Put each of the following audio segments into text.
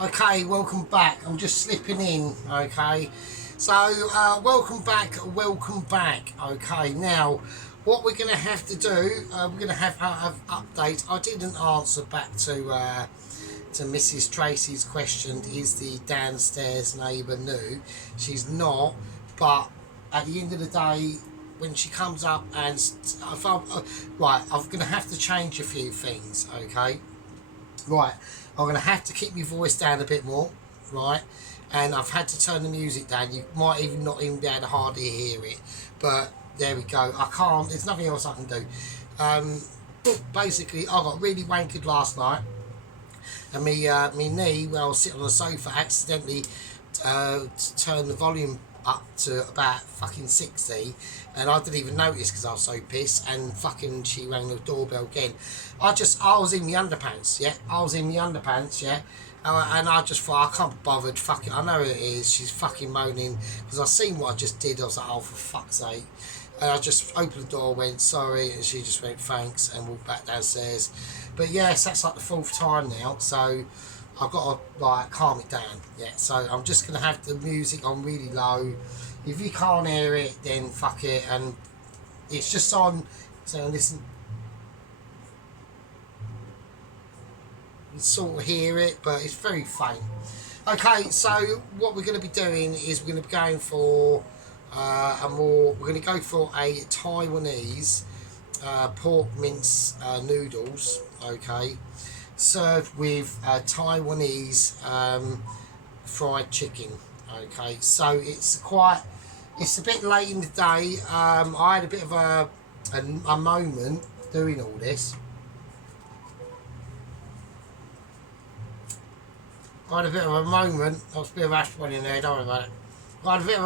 Okay, welcome back. I'm just slipping in. Okay, so welcome back. Okay, now what we're going to have to do, we're going to have updates. I didn't answer back to Mrs. Tracy's question. Is the downstairs neighbour new? She's not, but at the end of the day, when she comes up and if right, I'm going to have to change a few things. Okay. Right, I'm going to have to keep my voice down a bit more, right? And I've had to turn the music down. You might even not even be able to hardly hear it. But there we go. I can't, there's nothing else I can do. Basically, I got really wankered last night. And me knee, when I was sitting on the sofa, accidentally turned the volume up to about fucking 60, and I didn't even notice because I was so pissed, and fucking she rang the doorbell again. I was in my underpants, yeah, and I just thought, I can't be bothered, fucking, I know who it is, she's fucking moaning, because I seen what I just did. I was like, oh, for fuck's sake. And I just opened the door, went sorry, and she just went thanks and walked back downstairs. But yes, that's like the 4th time now, so I've got to like calm it down. Yeah, so I'm just gonna have the music on really low. If you can't hear it, then fuck it, and it's just on. So listen, you sort of hear it, but it's very faint. Okay, so what we're going to be doing is we're going to be going for we're going to go for a Taiwanese pork mince noodles. Okay, served with Taiwanese fried chicken. Okay, so it's a bit late in the day. I had a bit of a moment doing all this. I had a bit of a moment. There was a bit of ash in there, don't worry about it. I had a bit of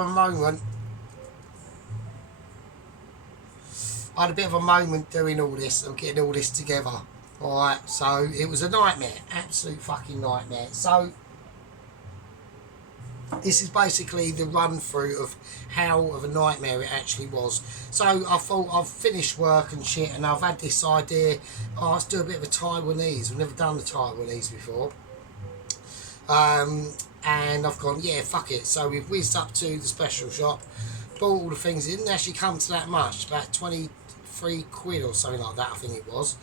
a moment doing all this and getting all this together. Alright, so it was a nightmare. Absolute fucking nightmare. So this is basically the run through of how of a nightmare it actually was. So I thought, I've finished work and shit, and I've had this idea, oh, let's do a bit of a Taiwanese. We've never done the Taiwanese before. And I've gone, yeah, fuck it. So we've whizzed up to the special shop, bought all the things. It didn't actually come to that much, about 23 quid or something like that, I think it was.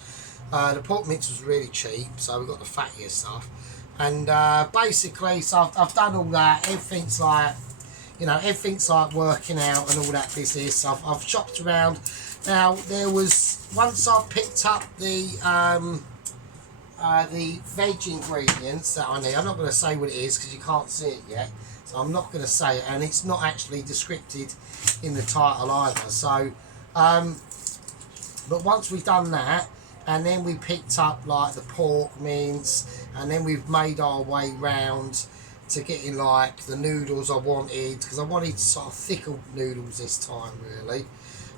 The pork mince was really cheap, so we got the fattier stuff. And basically, so I've done all that. Everything's like, everything's like working out and all that business. I've shopped around. Now, there was, once I picked up the veg ingredients that I need. I'm not going to say what it is because you can't see it yet, so I'm not going to say it, and it's not actually descripted in the title either. So but once we've done that, and then we picked up like the pork mince, and then we've made our way round to getting like the noodles I wanted, because I wanted sort of thicker noodles this time really.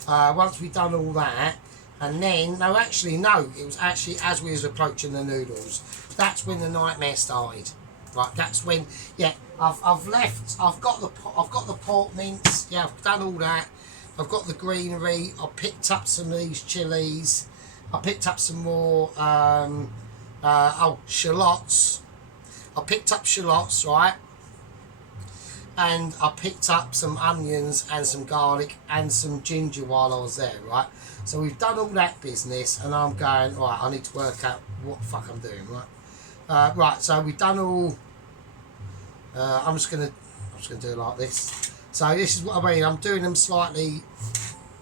Once we've done all that, and then, no, it was actually as we was approaching the noodles. That's when the nightmare started. Right, that's when, yeah, I've got the pork mince, yeah, I've done all that. I've got the greenery, I picked up some of these chilies, I picked up some more, shallots. I picked up shallots, right? And I picked up some onions and some garlic and some ginger while I was there, right? So we've done all that business, and I'm going, right, I need to work out what the fuck I'm doing, right? Right, so we've done all, I'm just gonna do it like this. So this is what I mean, I'm doing them slightly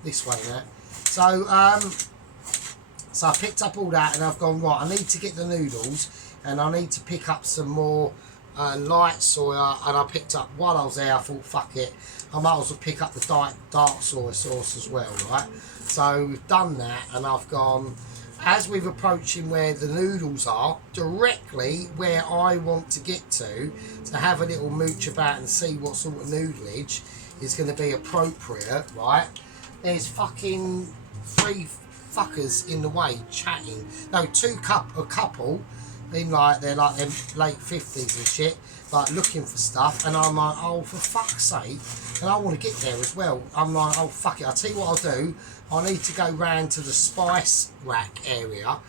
this way now. So I picked up all that, and I've gone, right, I need to get the noodles, and I need to pick up some more light soya, and I picked up, while I was there, I thought, fuck it, I might as well pick up the dark soy sauce as well, right? So we've done that, and I've gone, as we're approaching where the noodles are, directly where I want to get to have a little mooch about and see what sort of noodleage is going to be appropriate, right? There's fucking 3 fuckers in the way chatting. No, a couple, in like, they're like them late 50s and shit, like looking for stuff, and I'm like, oh, for fuck's sake, and I want to get there as well. I'm like, oh, fuck it, I'll tell you what I'll do, I need to go round to the spice rack area,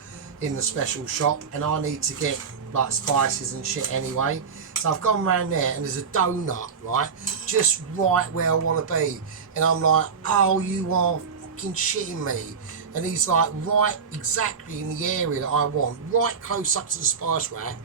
in the special shop, and I need to get like spices and shit anyway. So I've gone round there, and there's a donut, right, just right where I want to be, and I'm like, oh, you are fucking shitting me. And he's like right exactly in the area that I want, right close up to the spice rack,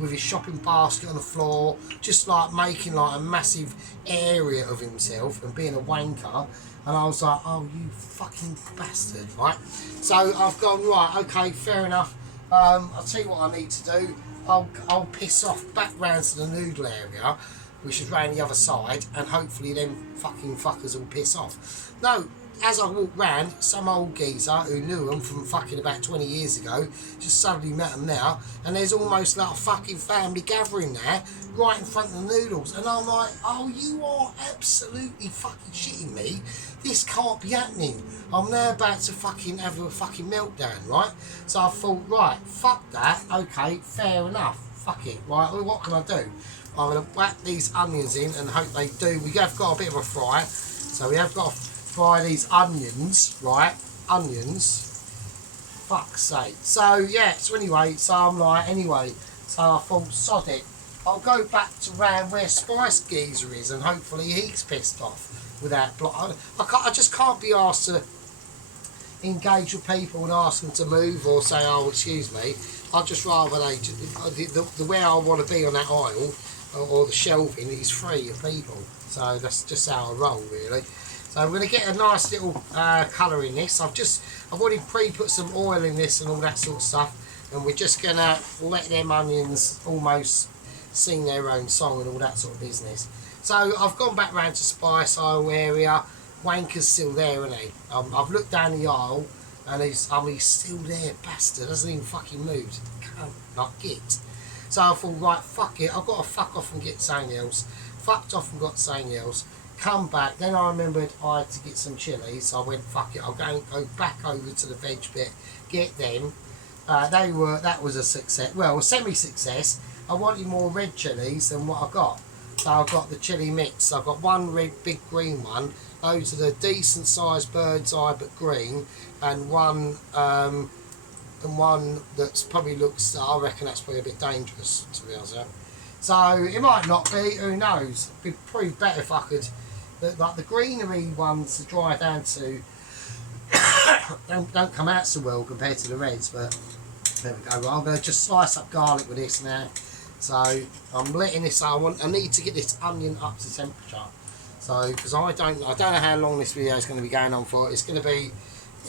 with his shopping basket on the floor, just like making like a massive area of himself and being a wanker. And I was like, oh, you fucking bastard, right? So I've gone, right, okay, fair enough. I'll tell you what I need to do. I'll piss off back round to the noodle area, which is round the other side, and hopefully them fucking fuckers will piss off. No, as I walked round, some old geezer who knew them from fucking about 20 years ago, just suddenly met them now, and there's almost like a fucking family gathering there, right in front of the noodles. And I'm like, oh, you are absolutely fucking shitting me. This can't be happening. I'm now about to fucking have a fucking meltdown, right? So I thought, right, fuck that. Okay, fair enough. Fuck it, right? Well, what can I do? I'm going to whack these onions in and hope they do. We have got a bit of a fry, so we have got to fry these onions, right? Onions. Fuck's sake. So, yeah, so anyway, so I'm like, anyway, so I thought, sod it. I'll go back to round where Spice Geezer is, and hopefully he's pissed off without block. I just can't be asked to engage with people and ask them to move or say, oh, excuse me. I'd just rather they, the where I want to be on that aisle or the shelving is free of people. So that's just how I roll, really. So I'm going to get a nice little colour in this. I've already pre-put some oil in this and all that sort of stuff, and we're just going to let them onions almost sing their own song and all that sort of business. So I've gone back round to Spice Aisle area. Wanker's still there, isn't he? I've looked down the aisle, and he's still there, bastard. Hasn't even fucking moved. Can't like git. So I thought, right, fuck it. I've got to fuck off and get something else. Fucked off and got something else. Come back. Then I remembered I had to get some chilies. So I went, fuck it. I'll go back over to the veg bit, get them. That was a success. Well, a semi-success. I wanted more red chilies than what I got. So I've got the chili mix. I've got one red, big green one. Those are the decent sized bird's eye but green, and one that's probably looks. I reckon that's probably a bit dangerous, to be honest. So it might not be. Who knows? It'd be probably better if I could. Like the greenery ones, to dry down to, don't come out so well compared to the reds. But there we go. I'm going to just slice up garlic with this now. So I'm letting this. I need to get this onion up to temperature. So because I don't know how long this video is going to be going on for. It's going to be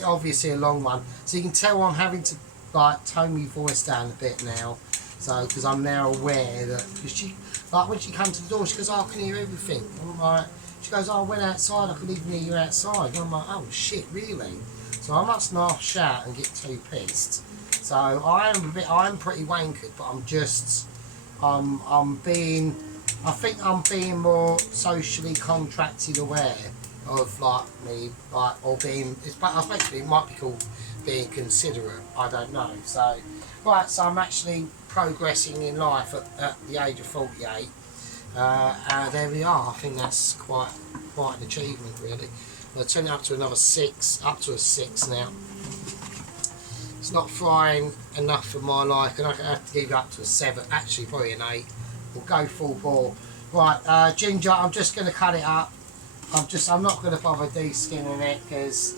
obviously a long one. So you can tell I'm having to like tone my voice down a bit now. So because I'm now aware that, because she, like when she came to the door, she goes, oh, I can hear everything. I'm like, she goes, oh, I went outside, I could even hear you outside. And I'm like, oh shit, really? So I must not shout and get too pissed. So I'm pretty wankered, but I'm just, I think I'm being more socially contracted aware of like me, like, or being, especially it might be called being considerate, I don't know. So, right, so I'm actually progressing in life at the age of 48. There we are. I think that's quite an achievement, really. I'll turn it up to another 6, up to a 6 now. It's not frying enough for my liking. I have to give it up to a 7, actually probably an 8. We'll go full bore. Right, ginger, I'm just going to cut it up. I'm not going to bother de-skinning it, because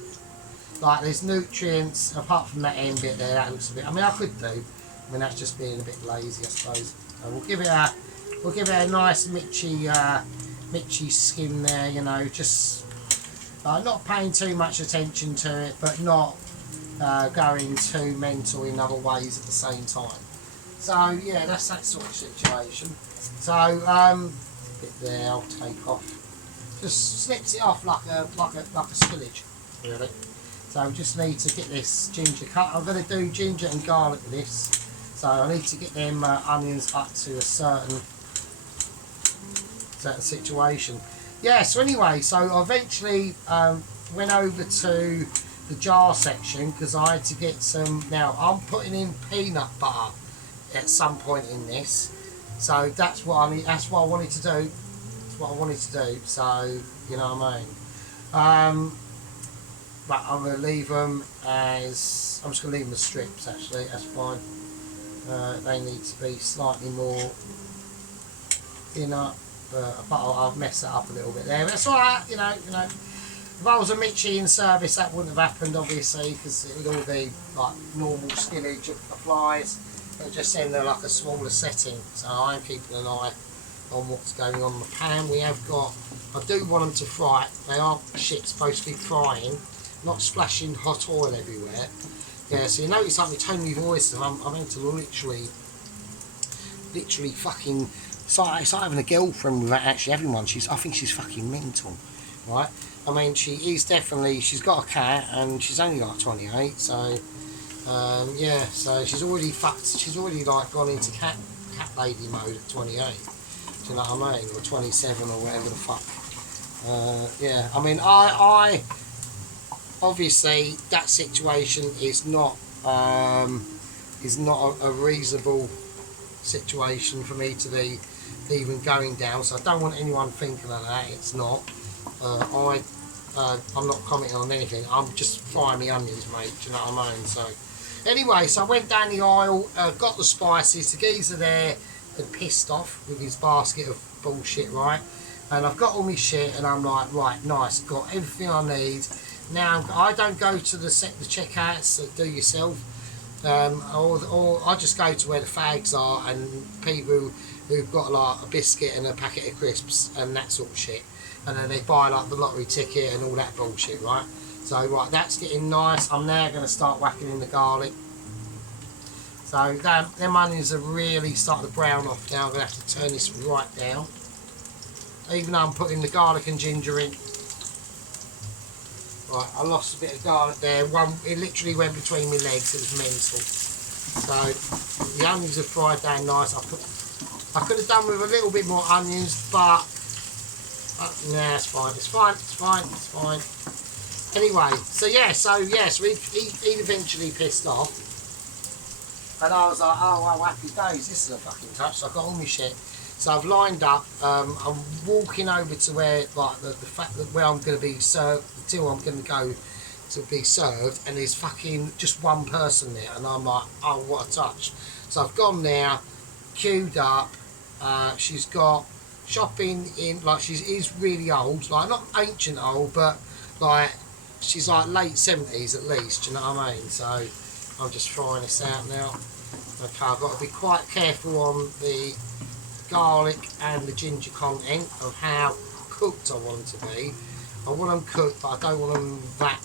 like there's nutrients apart from that end bit there. That looks a bit, I mean, I could do. I mean, that's just being a bit lazy, I suppose. So we'll give it a nice mitchy skin there, you know, just not paying too much attention to it, but not going too mental in other ways at the same time. So yeah, that's that sort of situation. So bit there I'll take off. Just snips it off like a spillage, really. So we just need to get this ginger cut. I'm going to do ginger and garlic with this. So I need to get them onions up to a certain situation. Yeah, so anyway, so I eventually went over to the jar section because I had to get some. Now I'm putting in peanut butter at some point in this, so that's what I need. That's what I wanted to do. That's what I wanted to do. So you know what I mean. but I'm going to leave them as, I'm just going to leave them as strips actually, that's fine. They need to be slightly more thinner, but I'll mess that up a little bit there. But that's alright, you know. If I was a Mitchie in service, that wouldn't have happened obviously, because it would all be like normal skillage applies, but just in like a smaller setting. So I'm keeping an eye on what's going on in the pan. We have got, I do want them to fry. They aren't shit supposed to be frying, not splashing hot oil everywhere. Yeah, so you notice like my tone of voice, I'm into literally fucking, it's like having a girlfriend without actually having one. I think she's fucking mental, right? I mean, she is definitely, she's got a cat and she's only like 28, so yeah, so she's already like gone into cat lady mode at 28. Do you know what I mean? Or 27 or whatever the fuck. Yeah, I mean, I obviously that situation is not a reasonable situation for me to be even going down. So I don't want anyone thinking of that. It's not. I'm not commenting on anything. I'm just frying my onions, mate. Do you know what I mean? So anyway, so I went down the aisle, got the spices. The geezer there had pissed off with his basket of bullshit, right? And I've got all my shit, and I'm like, right, nice, got everything I need. Now I don't go to the checkouts that do yourself, or I just go to where the fags are and people who've got like a biscuit and a packet of crisps and that sort of shit, and then they buy like the lottery ticket and all that bullshit, right? So right, that's getting nice. I'm now going to start whacking in the garlic. So them onions are really starting to brown off now. I'm going to have to turn this right down. Even though I'm putting the garlic and ginger in. Right, I lost a bit of garlic there. It literally went between my legs. It was mental. So the onions are fried down nice. I could have done with a little bit more onions, but nah, it's fine. It's fine. Anyway, so yes, he eventually pissed off. And I was like, oh, well, happy days, this is a fucking touch. So I got all my shit. So I've lined up, I'm walking over to where, like, the fact that where I'm going to be served, the till I'm going to go to be served, and there's fucking just one person there. And I'm like, oh, what a touch. So I've gone there, queued up, she's got shopping in, like, she is really old, like, not ancient old, but, like, she's like late 70s at least, do you know what I mean? So I'm just trying this out now. Okay, I've got to be quite careful on the garlic and the ginger content of how cooked I want them to be. I want them cooked, but I don't want them that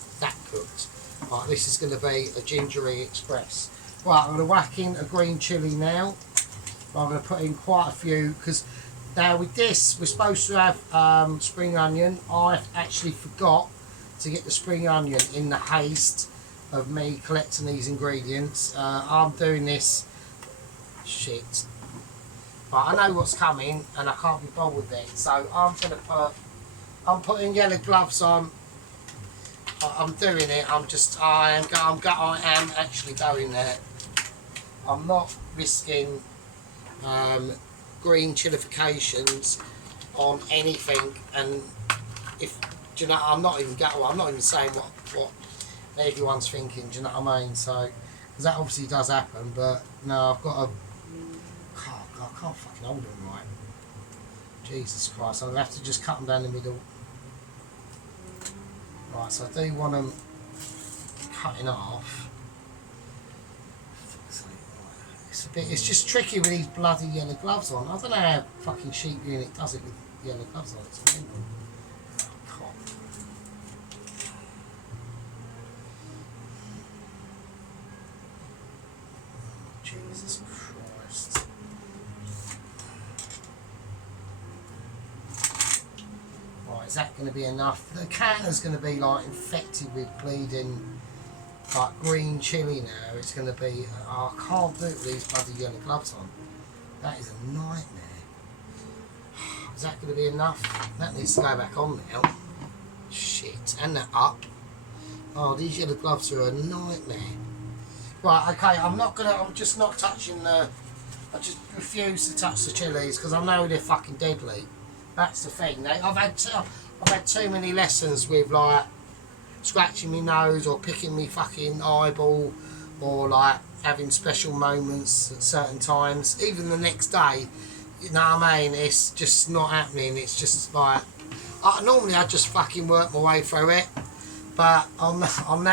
cooked. Right, this is going to be a gingery express. Right, I'm going to whack in a green chilli now. I'm going to put in quite a few, because now with this we're supposed to have spring onion. I actually forgot to get the spring onion in the haste of me collecting these ingredients. I'm doing this shit, but I know what's coming and I can't be bothered with it, so I'm putting yellow gloves on. I'm doing it. I am actually going there. I'm not risking green chillifications on anything, and if do you know, I'm not even saying what everyone's thinking, do you know what I mean? So, because that obviously does happen, but no, I've got a, I can't fucking hold them right. Jesus Christ, I'm going to have to just cut them down the middle. Right, so I do want them cutting off. It's just tricky with these bloody yellow gloves on. I don't know how fucking Sheep Unit does it with yellow gloves on. It's amazing. Jesus Christ. Right, is that going to be enough? The canner's going to be like infected with bleeding like green chilli now. It's going to be, I can't do it with these bloody yellow gloves on. That is a nightmare. Is that going to be enough? That needs to go back on now. Shit, and that up. Oh, these yellow gloves are a nightmare. Right, okay, I'm just not touching I just refuse to touch the chilies because I know they're fucking deadly. That's the thing. I've had too many lessons with like scratching me nose or picking me fucking eyeball, or like having special moments at certain times. Even the next day, you know what I mean? It's just not happening. It's just like, normally I just fucking work my way through it. But on this, I'm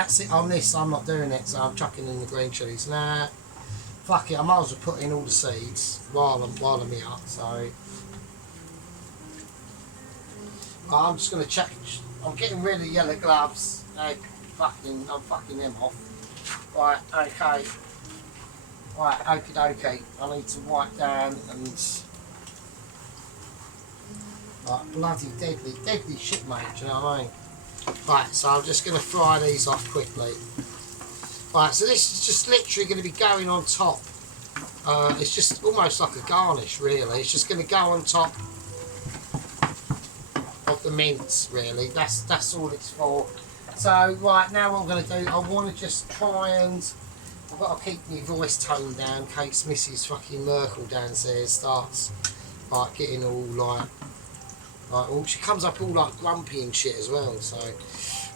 not doing it, so I'm chucking in the green chilies. Nah, fuck it, I might as well put in all the seeds while I'm here. So I'm just gonna check. I'm getting rid of the yellow gloves. I'm fucking them off. Right, okay. Right, okie dokie. I need to wipe down and like bloody deadly shit, mate. Do you know what I mean? Right, so I'm just going to fry these off quickly. Right, so this is just literally going to be going on top. It's just almost like a garnish, really. It's just going to go on top of the mince, really. That's all it's for. So, right, now what I'm going to do, I want to just try and... I've got to keep my voice toned down in case Mrs. fucking Merkel downstairs starts, like, getting all, like... Well, she comes up all like grumpy and shit as well. So,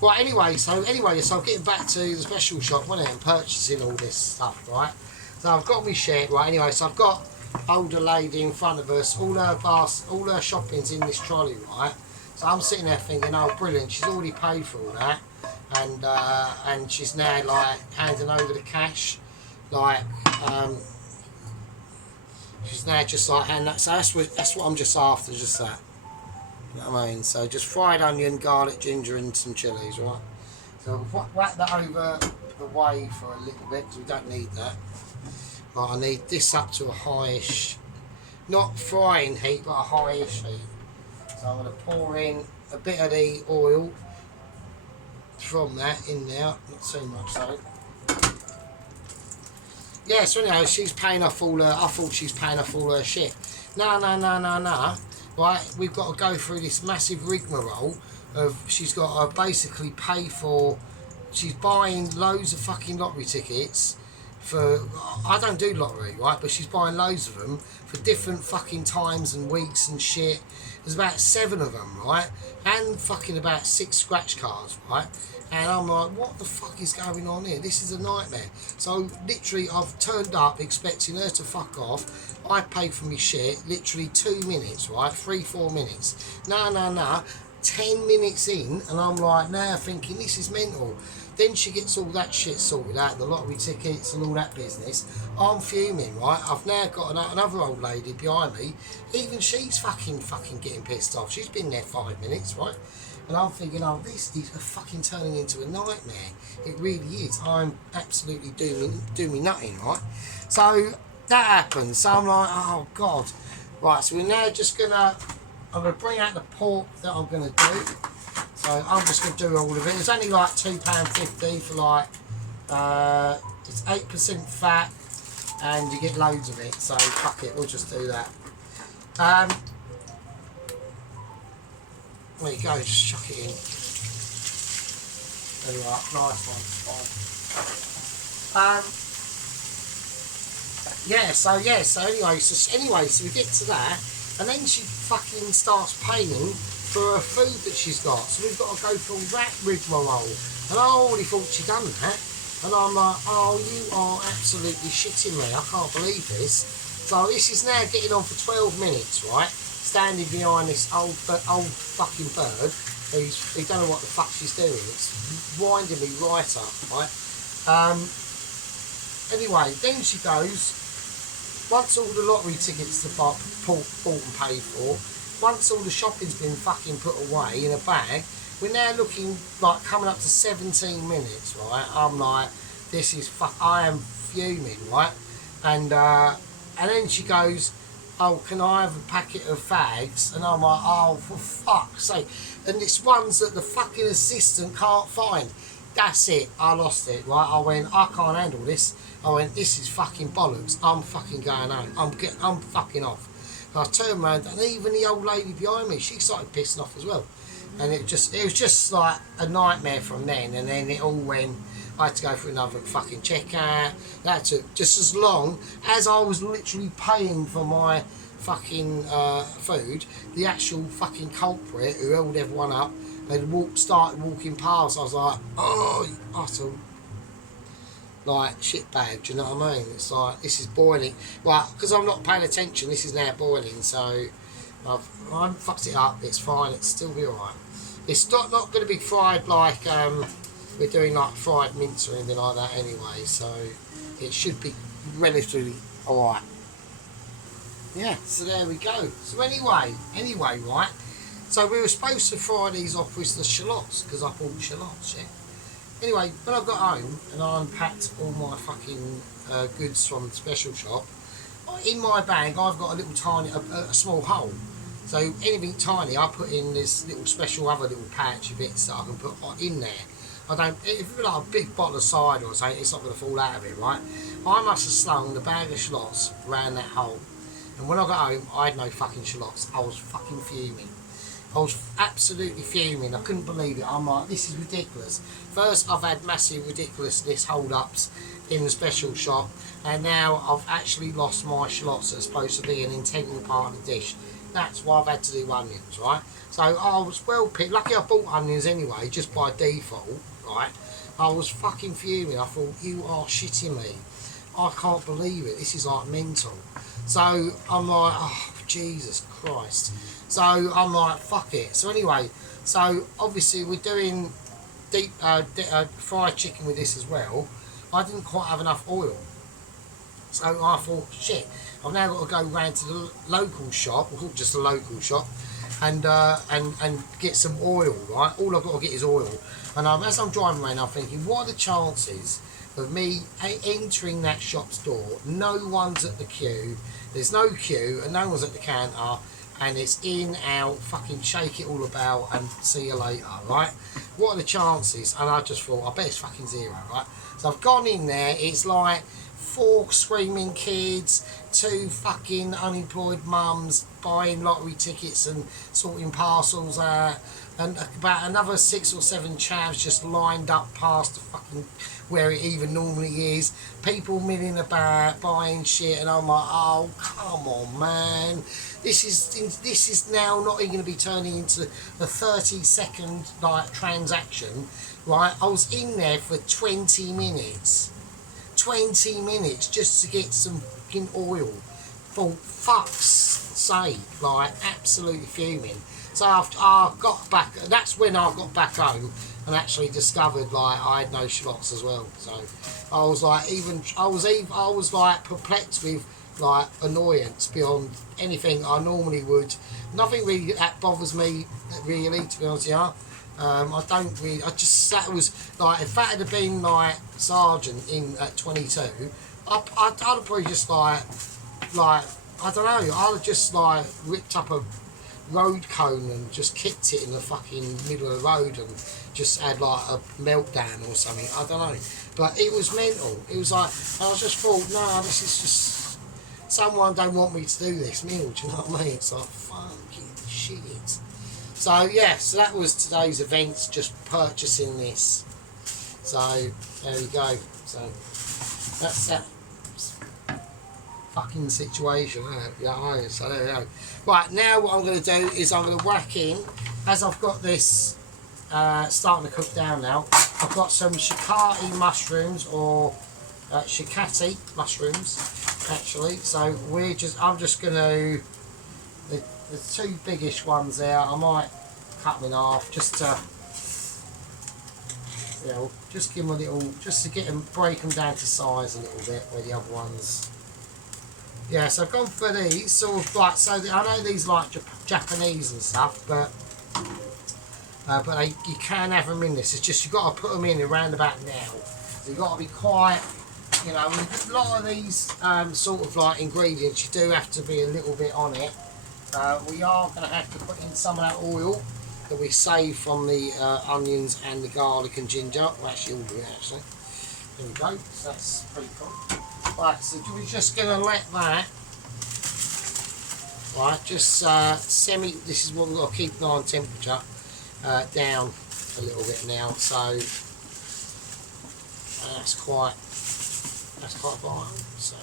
right. Anyway, so I'm getting back to the special shop, wasn't it, and purchasing all this stuff, right? So I've got my shit, right. Anyway, so I've got older lady in front of us, all her shopping's in this trolley, right? So I'm sitting there thinking, oh, brilliant, she's already paid for all that, and she's now like handing over the cash, like she's now just like handing that. So that's what I'm just after, just that. You know what I mean? So just fried onion, garlic, ginger and some chilies, right? So whack that over the way for a little bit because we don't need that. Right, I need this up to a highish, not frying heat, but a highish heat. So I'm going to pour in a bit of the oil from that in there, not too much so. Yeah, so anyhow, she's paying off all her, I thought she's paying off all her shit. No. Right, we've got to go through this massive rigmarole of she's got to basically pay for, she's buying loads of fucking lottery tickets for, I don't do lottery, right, but she's buying loads of them for different fucking times and weeks and shit. There's about 7 of them, right, and fucking about 6 scratch cards, right, and I'm like, what the fuck is going on here? This is a nightmare. So literally I've turned up expecting her to fuck off. I paid for me shit, literally 2 minutes, right, 3-4 minutes. No, 10 minutes in, and I'm like, now thinking this is mental. Then she gets all that shit sorted out, the lottery tickets and all that business. I'm fuming, right? I've now got another old lady behind me. Even she's fucking getting pissed off. She's been there 5 minutes, right? And I'm thinking, oh, this is fucking turning into a nightmare. It really is. I'm absolutely doing me nutting, right? So that happens. So I'm like, oh God. Right, so we're now just I'm gonna bring out the pork that I'm gonna do. So I'm just gonna do all of it. It's only like £2.50 for like, it's 8% fat, and you get loads of it. So fuck it, we'll just do that. There you go, just chuck it in. There you are, nice one. Fine. So anyway, so we get to that, and then she fucking starts paying for her food that she's got. So we've got to go through that rigmarole, and I already thought she'd done that, and I'm like, oh, you are absolutely shitting me. I can't believe this. So this is now getting on for 12 minutes, right? Standing behind this old fucking bird who don't know what the fuck she's doing. It's winding me right up, right? Anyway, then she goes, once all the lottery tickets are bought and paid for, once all the shopping's been fucking put away in a bag, we're now looking like coming up to 17 minutes, right? I'm like, this is I am fuming, right? And then she goes, oh, can I have a packet of fags? And I'm like, oh, for fuck's sake. And it's ones that the fucking assistant can't find. That's it, I lost it, right? I went, I can't handle this. I went, this is fucking bollocks. I'm fucking going home. I'm fucking off. And I turned around, and even the old lady behind me, she started pissing off as well. And it was just like a nightmare from then. And then it all went, I had to go for another fucking checkout. That took just as long as I was literally paying for my fucking food. The actual fucking culprit who held everyone up started walking past. I was like, oh, you utter like shit bag. Do you know what I mean? It's like this is boiling. Well, because I'm not paying attention, this is now boiling. So I've fucked it up. It's fine. It's still be alright. It's not going to be fried like we're doing like fried mince or anything like that anyway. So it should be relatively alright. Yeah, so there we go. So anyway, right. So we were supposed to fry these off with the shallots because I bought shallots, yeah. Anyway, when I got home and I unpacked all my fucking goods from the special shop, in my bag I've got a little tiny, a small hole. So anything tiny I put in this little special other little patch of bits that I can put in there. I don't, if it's like a big bottle of cider or something, it's not going to fall out of it, right? I must have slung the bag of shallots around that hole. And when I got home, I had no fucking shallots. I was fucking fuming. I was absolutely fuming. I couldn't believe it. I'm like, this is ridiculous. First, I've had massive ridiculousness hold-ups in the special shop, and now I've actually lost my shallots that are supposed to be an integral part of the dish. That's why I've had to do onions, right? So I was well picked. Lucky I bought onions anyway, just by default, right? I was fucking fuming. I thought, you are shitting me. I can't believe it. This is like mental. So I'm like, oh, Jesus Christ. So I'm like, fuck it. So anyway, so obviously we're doing deep fried chicken with this as well. I didn't quite have enough oil. So I thought, shit, I've now got to go round to the local shop, or just a local shop, and get some oil, right? All I've got to get is oil. And as I'm driving around, I'm thinking, what are the chances of me entering that shop's door? No one's at the queue. There's no queue, and no one's at the counter. And it's in, out, fucking shake it all about and see you later, right? What are the chances? And I just thought, I bet it's fucking zero, right? So I've gone in there, it's like 4 screaming kids, 2 fucking unemployed mums buying lottery tickets and sorting parcels out, and about another 6 or 7 chavs just lined up past the fucking where it even normally is, people milling about buying shit, and I'm like, oh come on man, this is now not even going to be turning into a 30-second like transaction, right? I was in there for 20 minutes just to get some fucking oil, for fuck's sake, like absolutely fuming. So after I got back, that's when I got back home and actually discovered like I had no shallots as well. So I was like, I was like perplexed with like annoyance beyond anything I normally would. Nothing really that bothers me really, to be honest with you. I don't really. I just that was like, if that had been like sergeant in at 22, I'd have probably just like I don't know. I'd have just like ripped up a road cone and just kicked it in the fucking middle of the road and just had like a meltdown or something. I don't know, but it was mental. It was like I just thought, no, this is just someone don't want me to do this meal. Do you know what I mean? It's like fucking shit. So yeah, so that was today's events, just purchasing this. So there we go. So that's that fucking situation, isn't it? Yeah, so there we go. Right, now what I'm going to do is I'm going to whack in, as I've got this starting to cook down now, I've got some shikati mushrooms, or shikati mushrooms actually. So I'm just going to, the 2 biggish ones there, I might cut them in half just to, you know, just give them a little, just to get them, break them down to size a little bit, where the other ones. Yeah, so I've gone for these sort of like, so I know these like Japanese and stuff, but you can have them in this. It's just you've got to put them in around about now. So you've got to be quite, you know, with a lot of these sort of like ingredients, you do have to be a little bit on it. We are going to have to put in some of that oil that we saved from the onions and the garlic and ginger. Well, actually all of it actually. There we go, so that's pretty cool. Right, so we're just going to let that, right, just this is what we've got to keep an eye on temperature, down a little bit now, so that's quite fine. So,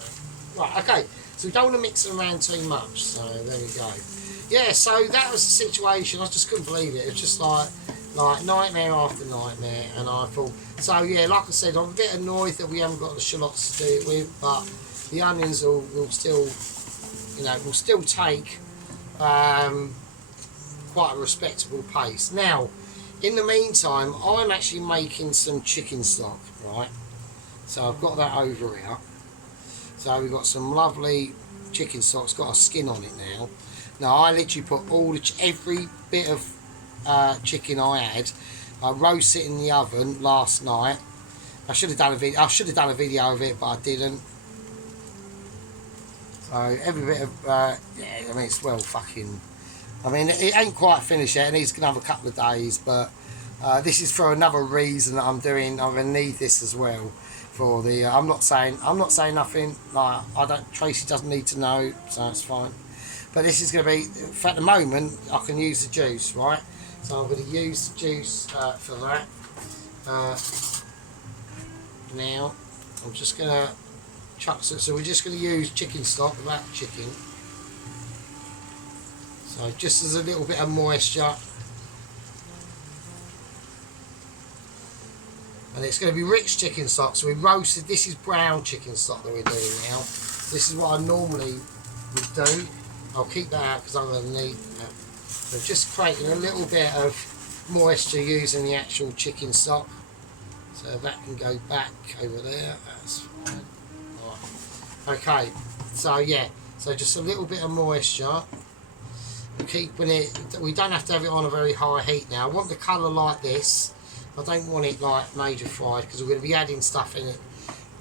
right, okay, so we don't want to mix it around too much, so there we go. yeah, so that was the situation. I just couldn't believe it. It was just like nightmare after nightmare, and I thought, so yeah, like I said, I'm a bit annoyed that we haven't got the shallots to do it with, but the onions will still, you know, will still take quite a respectable pace. Now, in the meantime, I'm actually making some chicken stock, right? So I've got that over here. So we've got some lovely chicken stock. It's got a skin on it now. Now I literally put all the every bit of chicken I had. I roast it in the oven last night. I should have done a video. I should have done a video of it, but I didn't. So every bit of yeah, I mean it's well fucking. I mean it ain't quite finished yet. It needs another couple of days, but this is for another reason that I'm doing. I'm gonna need this as well for the. I'm not saying nothing. Like I don't. Tracy doesn't need to know, so it's fine. But this is going to be, at the moment, I can use the juice, right? So I'm going to use the juice for that. Now, I'm just going to chuck, so we're just going to use chicken stock, that chicken. So just as a little bit of moisture. And it's going to be rich chicken stock, so we roasted, this is brown chicken stock that we're doing now. This is what I normally would do. I'll keep that out because I'm going to need that. We're just creating a little bit of moisture using the actual chicken stock. So that can go back over there. That's fine. Right. Okay, so yeah, so just a little bit of moisture. We're keeping it, we don't have to have it on a very high heat now. I want the colour like this. I don't want it like major fried because we're going to be adding stuff in it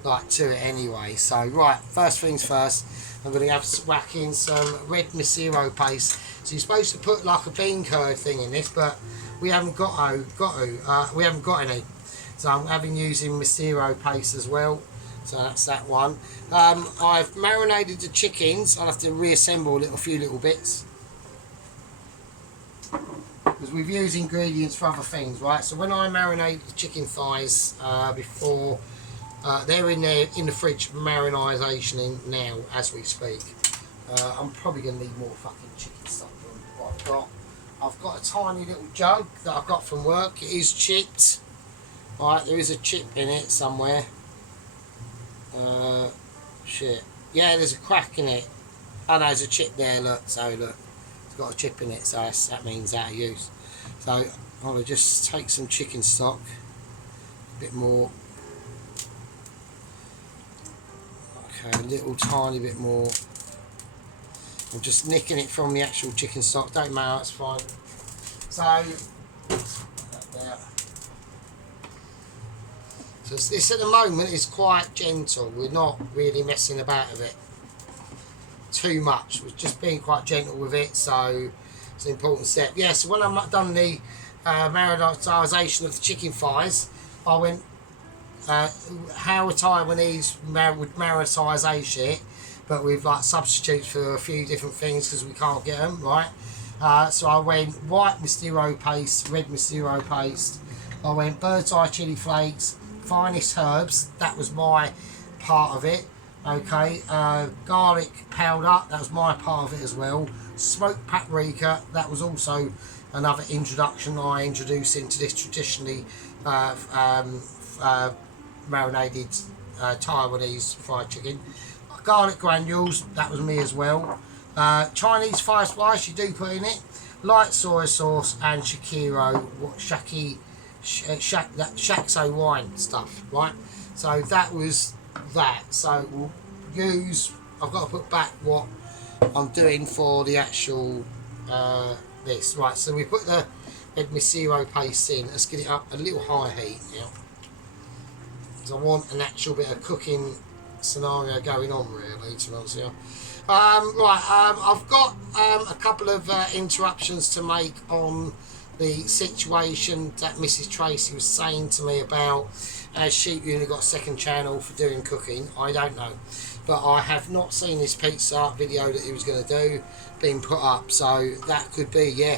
like to it anyway. So right, first things first. I'm going to have whack in some red Macero paste. So you're supposed to put like a bean curd thing in this, but we haven't we haven't got any. So I'm having using Macero paste as well. So that's that one. I've marinated the chickens. I'll have to reassemble a few little bits because we've used ingredients for other things, right? So when I marinate the chicken thighs before. They're in the fridge marinisation now as we speak. I'm probably going to need more fucking chicken stock than what I've got. I've got a tiny little jug that I've got from work. It is chipped. Right, there is a chip in it somewhere. Shit. Yeah, there's a crack in it. Oh no, there's a chip there, look. So look, it's got a chip in it, so that means out of use. So I'm going to just take some chicken stock. A bit more. Okay, a little tiny bit more. I'm just nicking it from the actual chicken stock. Don't matter, it's fine. So, there. So this at the moment is quite gentle. We're not really messing about with it too much. We're just being quite gentle with it. So it's an important step. Yeah. So when I've done the marinisation of the chicken thighs, I went. How a Taiwanese would marinise it, but with like substitutes for a few different things because we can't get them right. So I went white Macero paste, red Macero paste. I went bird's eye chili flakes, finest herbs. That was my part of it. Okay, garlic powder. That was my part of it as well. Smoked paprika. That was also another introduction I introduced into this traditionally. Marinated Taiwanese fried chicken. Garlic granules, that was me as well. Chinese fire spice, you do put in it. Light soy sauce and shakiro, shakso wine stuff, right? So that was that. So we'll use, I've got to put back what I'm doing for the actual this, right? So we put the red Macero paste in. Let's get it up a little higher heat now. I want an actual bit of cooking scenario going on, really, to be honest with you. I've got a couple of interruptions to make on the situation that Mrs. Tracy was saying to me about Sheep Unit got a second channel for doing cooking. I don't know, but I have not seen this pizza video that he was going to do being put up, so that could be, yeah,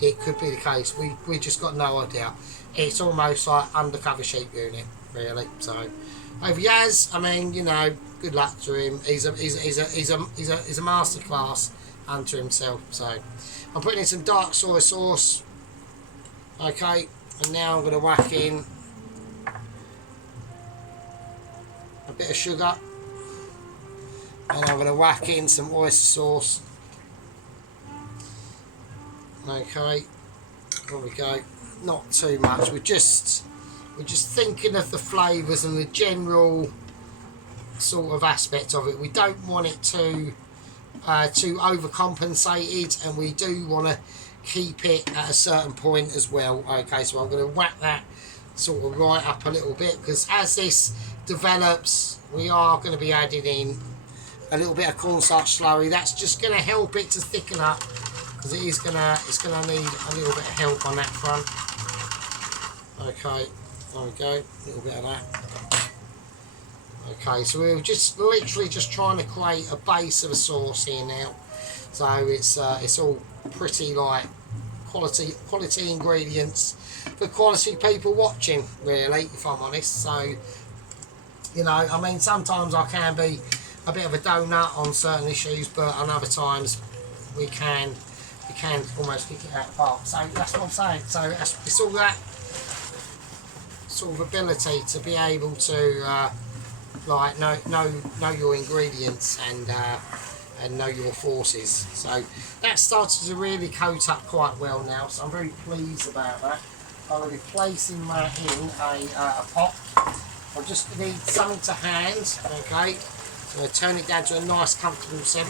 it could be the case. We just got no idea. It's almost like undercover Sheep Unit, really. So over Yaz, I mean, you know, good luck to him. He's a masterclass unto himself. So I'm putting in some dark soy sauce. Okay, and now I'm going to whack in a bit of sugar, and I'm going to whack in some oyster sauce. Okay, there we go. Not too much. We're just thinking of the flavours and the general sort of aspect of it. We don't want it too overcompensated, and we do want to keep it at a certain point as well. Okay, so I'm going to whack that sort of right up a little bit, because as this develops, we are going to be adding in a little bit of cornstarch slurry. That's just going to help it to thicken up, because it's going to need a little bit of help on that front. Okay, there we go, a little bit of that. Okay, so we're just literally just trying to create a base of a sauce here now. So it's all pretty like quality ingredients for quality people watching, really, if I'm honest. So, you know, I mean, sometimes I can be a bit of a donut on certain issues, but on other times we can almost pick it out apart. So that's what I'm saying. So it's all that sort of ability to be able to like know your ingredients and know your forces. So that started to really coat up quite well now, so I'm very pleased about that. I'm going to be placing that in a pot. I just need something to hand. Okay, so I'm going to turn it down to a nice comfortable 7.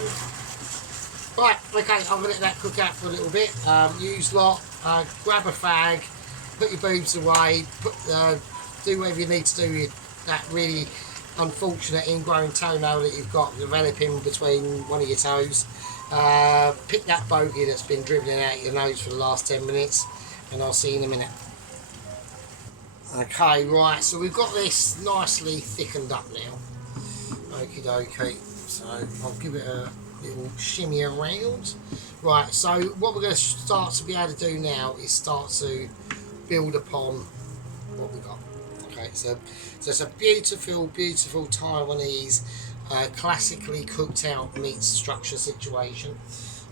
Right, okay, I'm going to let that cook out for a little bit. Use lot, grab a fag, put your boobs away, do whatever you need to do with that really unfortunate ingrown toenail that you've got developing between one of your toes. Pick that bogey that's been dribbling out your nose for the last 10 minutes, and I'll see you in a minute. Okay, right, so we've got this nicely thickened up now. Okie dokie, so I'll give it a little shimmy around. Right, so what we're going to start to be able to do now is start to build upon what we've got. Okay, so it's a beautiful Taiwanese, classically cooked out meat structure situation.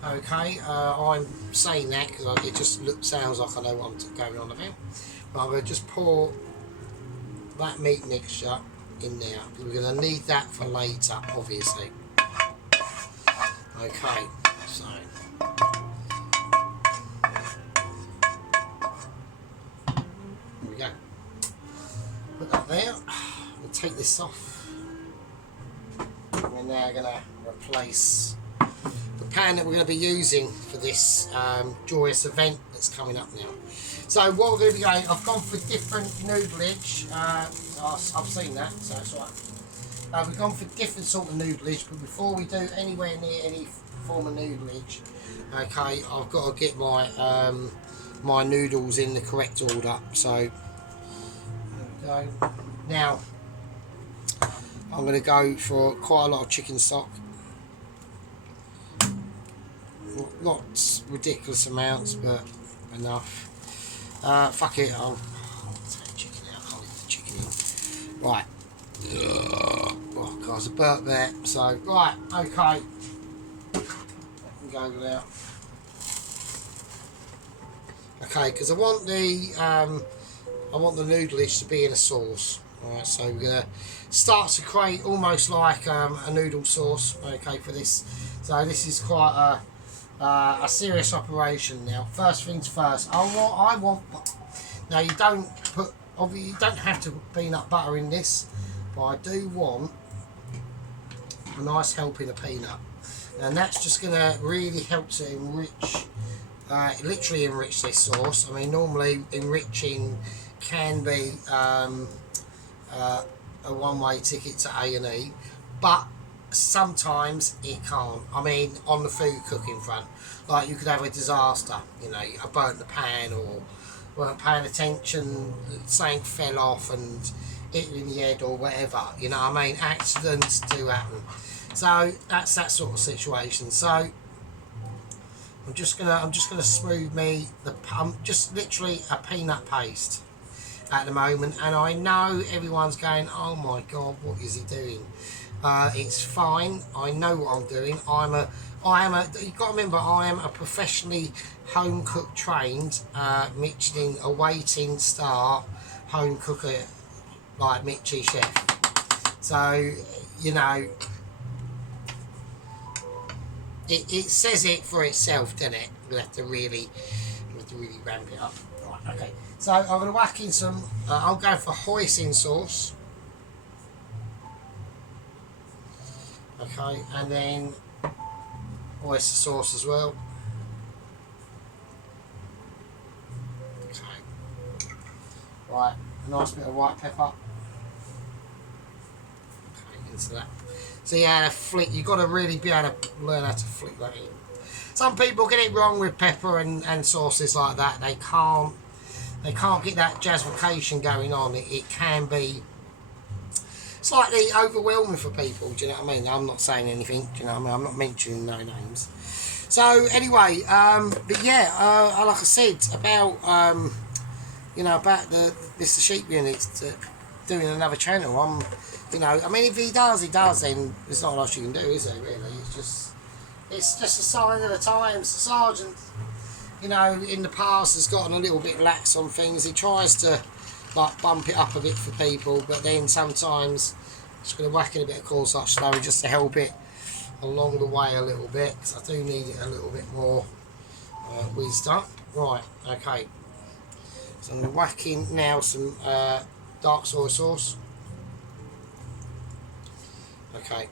Okay, I'm saying that because it just sounds like I know what I'm going on about. But I'm going to just pour that meat mixture in there. We're going to need that for later, obviously. Okay, so here we go. Put that there. We'll take this off. We're now going to replace the pan that we're going to be using for this joyous event that's coming up now. So what we're going to be going, I've gone for different noodleage. I've seen that, so that's right. We've gone for different sort of noodleage, but before we do anywhere near any form of noodleage, okay, I've got to get my my noodles in the correct order. So there we go. Now I'm going to go for quite a lot of chicken stock. Not ridiculous amounts, but enough. Fuck it, I'll take chicken out. I'll leave the chicken in. Right. Oh god, there's a burp there. So right, okay. I can go without. Okay, because I want the noodlish to be in a sauce. Alright, so we're gonna start to create almost like a noodle sauce. Okay, for this. So this is quite a serious operation now. First things first. I want. Now you don't have to put peanut butter in this, but I do want a nice helping of peanut, and that's just going to really help to enrich, literally enrich this sauce. I mean, normally enriching can be a one-way ticket to A&E, but sometimes it can't. I mean, on the food cooking front, like you could have a disaster, you know, I burnt the pan or weren't paying attention, something fell off and hit you in the head or whatever, you know what I mean? Accidents do happen. So that's that sort of situation. So I'm just gonna smooth me I'm just literally a peanut paste at the moment, and I know everyone's going, oh my god, what is he doing? It's fine. I know what I'm doing. I'm You've got to remember, I am a professionally home cook trained, Michelin awaiting star home cooker, like Mitchie chef. So, you know, it says it for itself, doesn't it? We have to really ramp it up. Right, okay. So I'm going to whack in some. I'll go for hoisin sauce. Okay, and then oyster sauce as well. Okay. Right, a nice bit of white pepper. Okay, into that. So yeah, flick. You've got to really be able to learn how to flick that in. Some people get it wrong with pepper and sauces like that. They can't get that jazzification going on. It can be slightly overwhelming for people. Do you know what I mean? I'm not saying anything. Do you know what I mean? I'm not mentioning no names. So anyway, but yeah, like I said about you know, about the Mr. Sheep Units doing another channel. You know, I mean, if he does, then there's not much you can do, is there? Really, it's just a sign of the times. The sergeant, you know, in the past has gotten a little bit lax on things. He tries to like bump it up a bit for people, but then sometimes just going to whack in a bit of cornstarch slurry just to help it along the way a little bit, because I do need it a little bit more whizzed up. Right, okay. So I'm going to whack in now some dark soy sauce. Okay.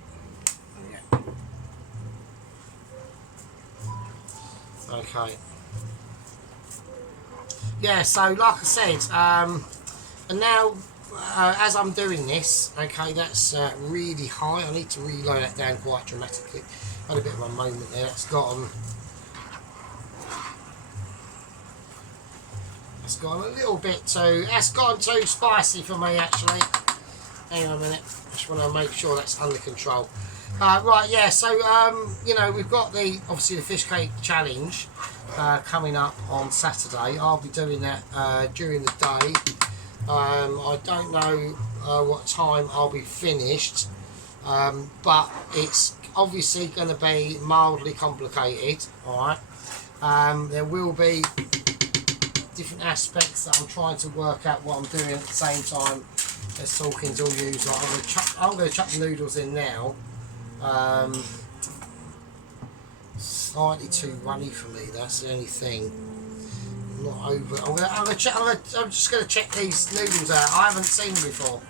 Okay. Yeah, so like I said, and now as I'm doing this, okay, that's really high. I need to really lower that down quite dramatically. Had a bit of a moment there. That's gotten a little bit too. That's gone too spicy for me, actually. Hang on a minute. Just want to make sure that's under control. Right, yeah. So you know, we've got obviously the fish cake challenge coming up on Saturday. I'll be doing that during the day. I don't know what time I'll be finished, but it's obviously going to be mildly complicated. All right. There will be different aspects that I'm trying to work out what I'm doing at the same time as talking to you. So I'm going to chuck the noodles in now. Slightly too runny for me. That's the only thing. Not over. I'm just going to check these noodles out. I haven't seen them before.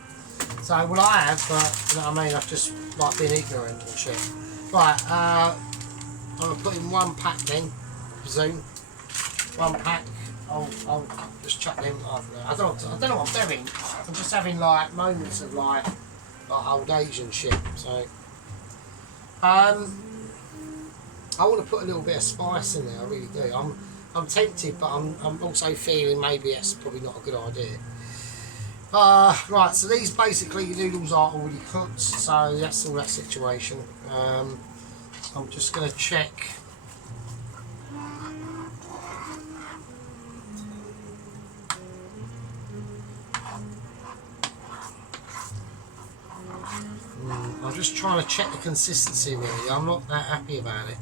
So well, I have, but you know what I mean. I've just like been ignorant and shit. Right. I'm going to put in one pack then. Presume. One pack. I'll just chuck them after that. I don't know what I'm doing. I'm just having like moments of like old Asian shit. So I want to put a little bit of spice in there. I really do. I'm tempted, but I'm also feeling maybe that's probably not a good idea. Right. So these basically the noodles are already cooked. So that's all that situation. I'm just going to check. I'm just trying to check the consistency really. I'm not that happy about it.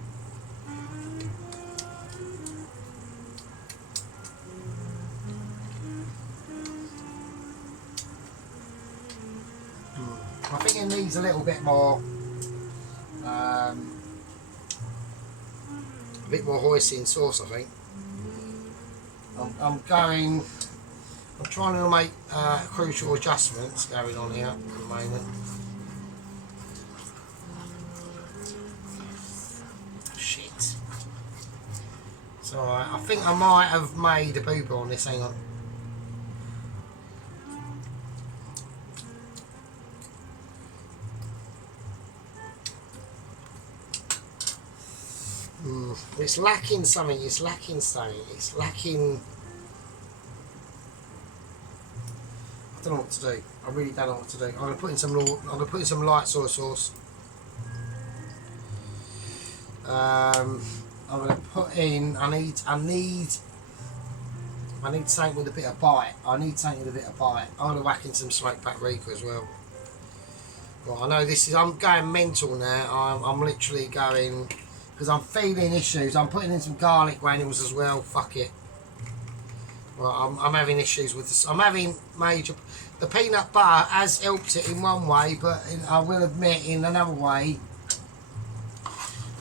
I think it needs a little bit more hoisin sauce, I think. I'm trying to make crucial adjustments going on here at the moment. It's alright, I think I might have made a boober on this, hang on. It's lacking something, it's lacking... I don't know what to do. I really don't know what to do. I'm going to put in some light soy sauce. I'm going to put in. I need something with a bit of bite. I'm going to whack in some smoked paprika as well. Right, I know this is. I'm going mental now. I'm literally going because I'm feeling issues. I'm putting in some garlic granules as well. Fuck it. Well, I'm having issues with this. I'm having major. The peanut butter has helped it in one way, but I will admit in another way,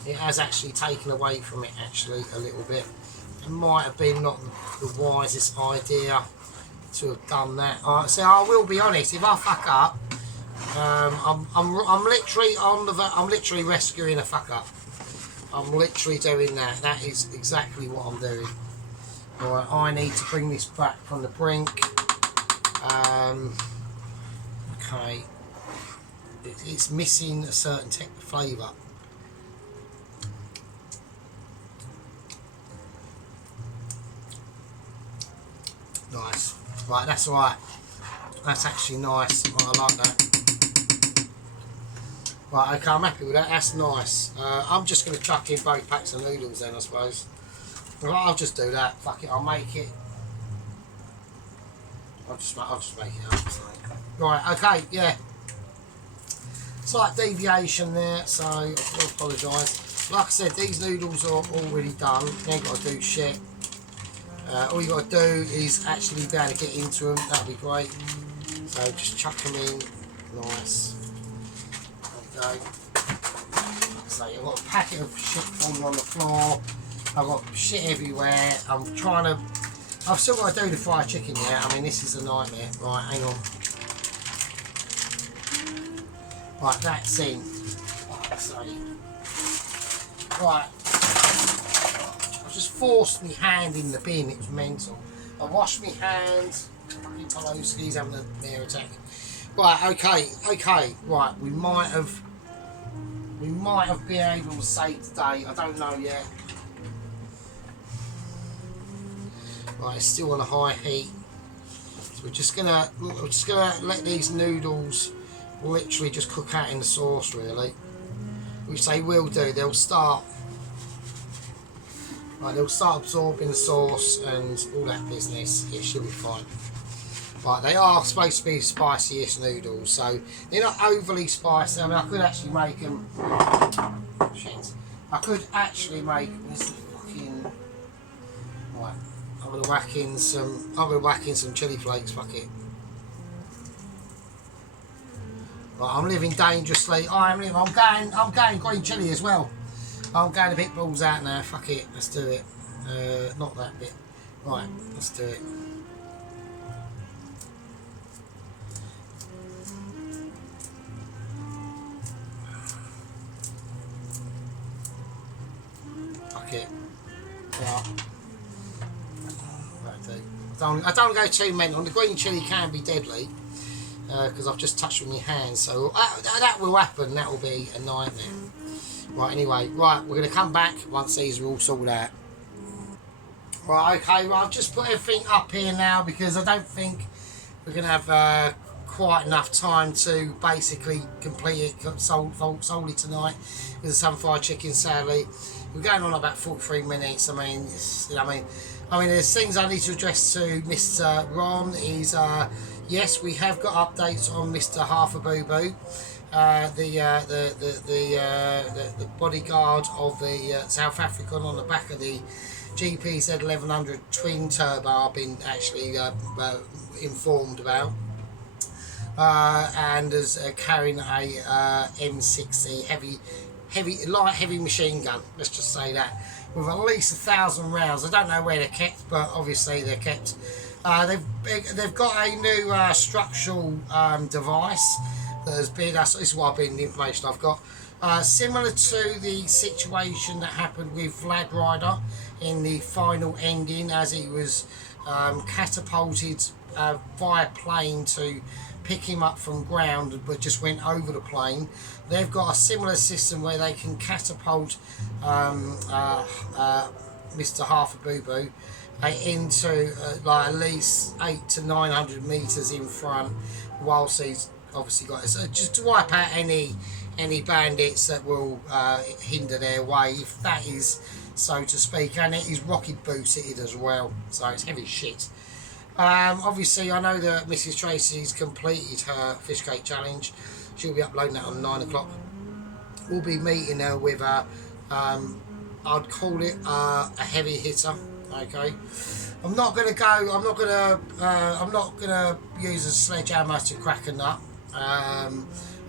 it has actually taken away from it actually a little bit. It might have been not the wisest idea to have done that. So I will be honest. If I fuck up, I'm literally I'm literally rescuing a fuck up. I'm literally doing that. That is exactly what I'm doing. Alright, I need to bring this back from the brink. Okay, it's missing a certain flavour. Nice. Right, that's alright. That's actually nice. I like that. Right, okay, I'm happy with that. That's nice. I'm just going to chuck in both packs of noodles then, I suppose. Right, I'll just do that. Fuck it, I'll make it. I'll just make it up. So. Right, okay, yeah. Slight deviation there, so I apologise. Like I said, these noodles are already done. You ain't got to do shit. All you got to do is actually be able to get into them. That'll be great. So just chuck them in. Nice. Okay. So I've got a packet of shit falling on the floor. I've got shit everywhere. I'm trying to. I've still got to do the fried chicken yet. I mean, this is a nightmare. Right, hang on. Right, that's in. Right, so. Right. I just forced my hand in the bin. It was mental. I washed my hands. Fucking Taiwanese having a mere attack. Right, okay. Right, we might have been able to save today. I don't know yet. Right, it's still on a high heat. So we're just gonna let these noodles literally just cook out in the sauce, really. Which they will do. They'll start absorbing the sauce and all that business. It should be fine. Right, they are supposed to be spiciest noodles, so they're not overly spicy. I mean, I could actually make them. Shit. I could actually make this fucking. Right, I'm gonna whack in some chili flakes. Fuck it. Right, I'm living dangerously. I'm going green chili as well. I'm going to pick balls out now. Fuck it. Let's do it. Not that bit. Right, let's do it. Fuck it. Right. I don't go too mental. The green chili can be deadly because I've just touched with my hands. So that will happen. That will be a nightmare. Right, anyway, right, we're going to come back once these are all sorted out. Right, okay, well, I've just put everything up here now because I don't think we're going to have quite enough time to basically complete it solely tonight with the sun fried chicken, sadly. We're going on about 43 minutes. I mean, there's things I need to address to Mr. Ron. Is yes, we have got updates on Mr. Half a Boo Boo. The bodyguard of the South African on the back of the GPZ 1100 twin turbo. I've been actually informed about, and as carrying a M60 light heavy machine gun. Let's just say that with at least 1,000 rounds. I don't know where they're kept, but obviously they're kept. They've got a new structural device. This is what I've been, the information I've got. Similar to the situation that happened with Vlad Ryder in the final ending, as he was catapulted via plane to pick him up from ground, but just went over the plane. They've got a similar system where they can catapult Mr. Half a Boo Boo into like at least 800 to 900 meters in front, whilst he's obviously got just to wipe out any bandits that will hinder their way, if that is so to speak. And it is rocket boosted as well, so it's heavy shit. Obviously I know that Mrs. Tracy's completed her fish cake challenge. She'll be uploading that on 9 o'clock. We'll be meeting her with I'd call it a heavy hitter. Okay, I'm not gonna go. I'm not gonna use a sledgehammer to crack a nut. I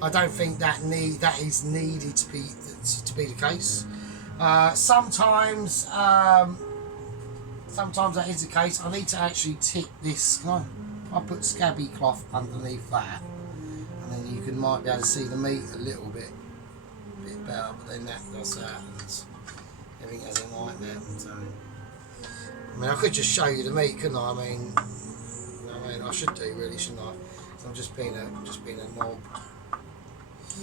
don't think that is needed to be the case. Sometimes that is the case. I need to actually tip this. I put scabby cloth underneath that, and then you might be able to see the meat a little bit better. But then that does that, and everything has a nightmare. So, I mean, I could just show you the meat, couldn't I? I mean, you know what I mean, I should do really, shouldn't I? So I'm just being a knob.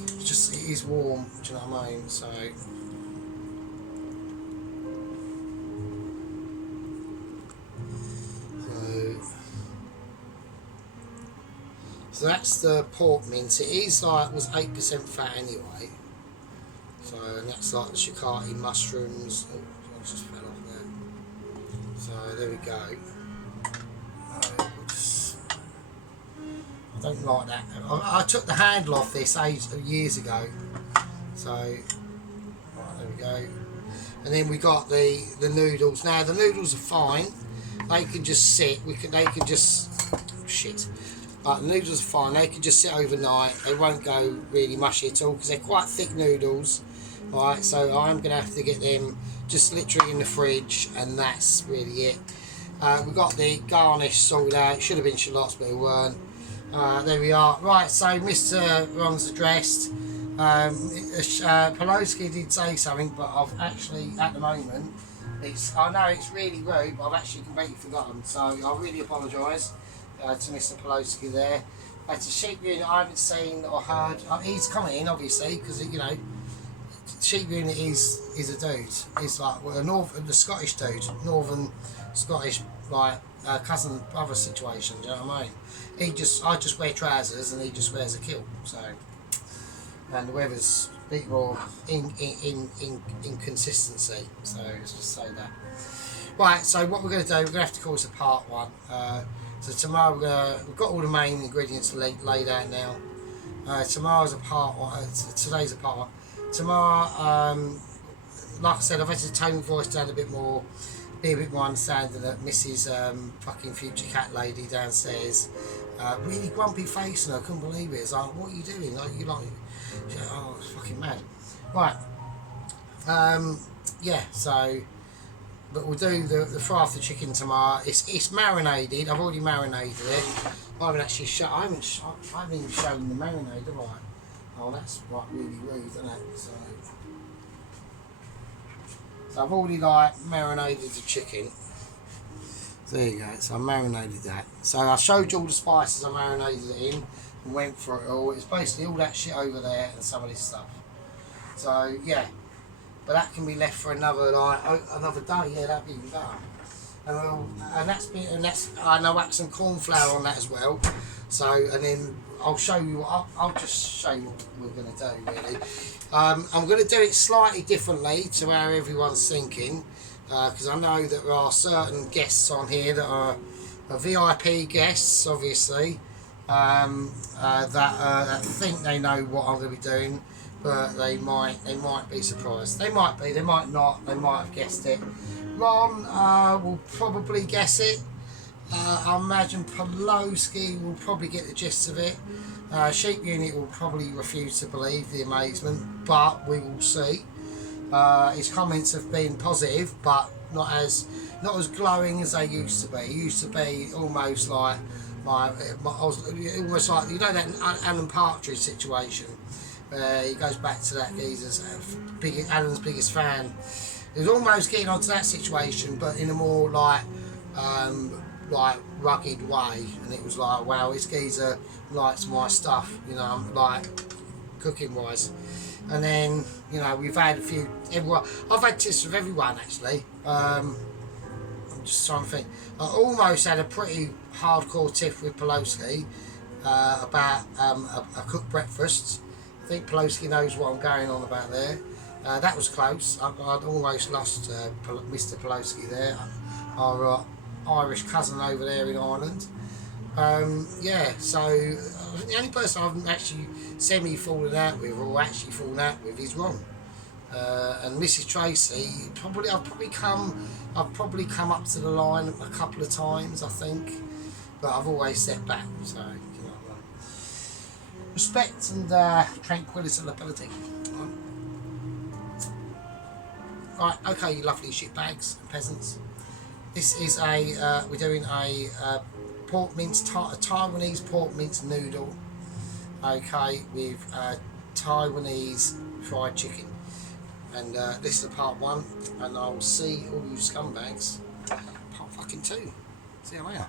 It is warm. Do you know what I mean? So that's the pork mince. It is was 8% fat anyway. So, and that's like the shikati mushrooms. Oh, I just fell off there. So there we go. I don't like that. I took the handle off this years ago. So right, there we go. And then we got the noodles. Now the noodles are fine. They can just sit. They can just shit. The noodles are fine. They can just sit overnight. They won't go really mushy at all because they're quite thick noodles. Right, so I'm going to have to get them just literally in the fridge, and that's really it. We've got the garnish sorted out. It should have been shallots, but it weren't. There we are. Right, so Mr. Ron's addressed. Pelosi did say something, but I've actually, at the moment, I know it's really rude, but I've actually completely forgotten. So I really apologise to Mr. Pelosi there. It's a sheep unit I haven't seen or heard. He's commenting, obviously, because, you know, sheep unit is a dude. He's like the Scottish dude, northern Scottish, like cousin brother situation. Do you know what I mean? I just wear trousers and he just wears a kilt. So, and the weather's a bit more inconsistency. So let's just say that. Right. So what we're going to do? We're going to have to call this a part one. So tomorrow we've got all the main ingredients laid out now. Tomorrow's a part one. Today's a part one. Tomorrow, like I said, I've had to tone my voice down a bit more, be a bit more understanding that Mrs. Fucking future cat lady downstairs, really grumpy face, and I couldn't believe it. It's like, what are you doing? Oh, it's fucking mad. Right. Yeah. So, but we'll do the fry off the chicken tomorrow. It's marinated. I've already marinated it. I haven't actually I haven't even shown the marinade, have I? Oh, that's like really rude, isn't it? So I've already marinated the chicken. So there you go. So I marinated that. So I showed you all the spices I marinated it in and went for it all. It's basically all that shit over there and some of this stuff. So yeah, but that can be left for another day. Yeah, that'd be even better. And I'll whack some corn flour on that as well. So, and then I'll show you. I'll just show you what we're going to do. Really, I'm going to do it slightly differently to how everyone's thinking, because I know that there are certain guests on here that are VIP guests, obviously, that think they know what I'm going to be doing, but they might be surprised. They might be. They might not. They might have guessed it. Ron will probably guess it. I imagine Pelosi will probably get the gist of it. Sheep Unit will probably refuse to believe the amazement, but we will see. His comments have been positive, but not as glowing as they used to be. It used to be almost like almost like, you know, that Alan Partridge situation. He goes back to that geezer's Alan's biggest fan. It was almost getting onto that situation, but in a more like rugged way, and it was like, wow, this geezer likes my stuff, you know, like cooking wise. And then, you know, we've had I've had tips with everyone actually. I'm just trying to think. I almost had a pretty hardcore tip with Pelosi about a cooked breakfast. I think Pelosi knows what I'm going on about there. That was close. I'd almost lost Mr. Pelosi there, our Irish cousin over there in Ireland. Yeah, so the only person I've actually semi-fallen out with, or actually fallen out with, is Ron. And Mrs. Tracy, I've probably come up to the line a couple of times, I think, but I've always stepped back. So you know, respect and tranquility and ability. Right, okay, you lovely shitbags and peasants. This is we're doing a pork mince, a Taiwanese pork mince noodle. Okay, with Taiwanese fried chicken. And this is part 1, and I will see all you scumbags part fucking 2. See you later.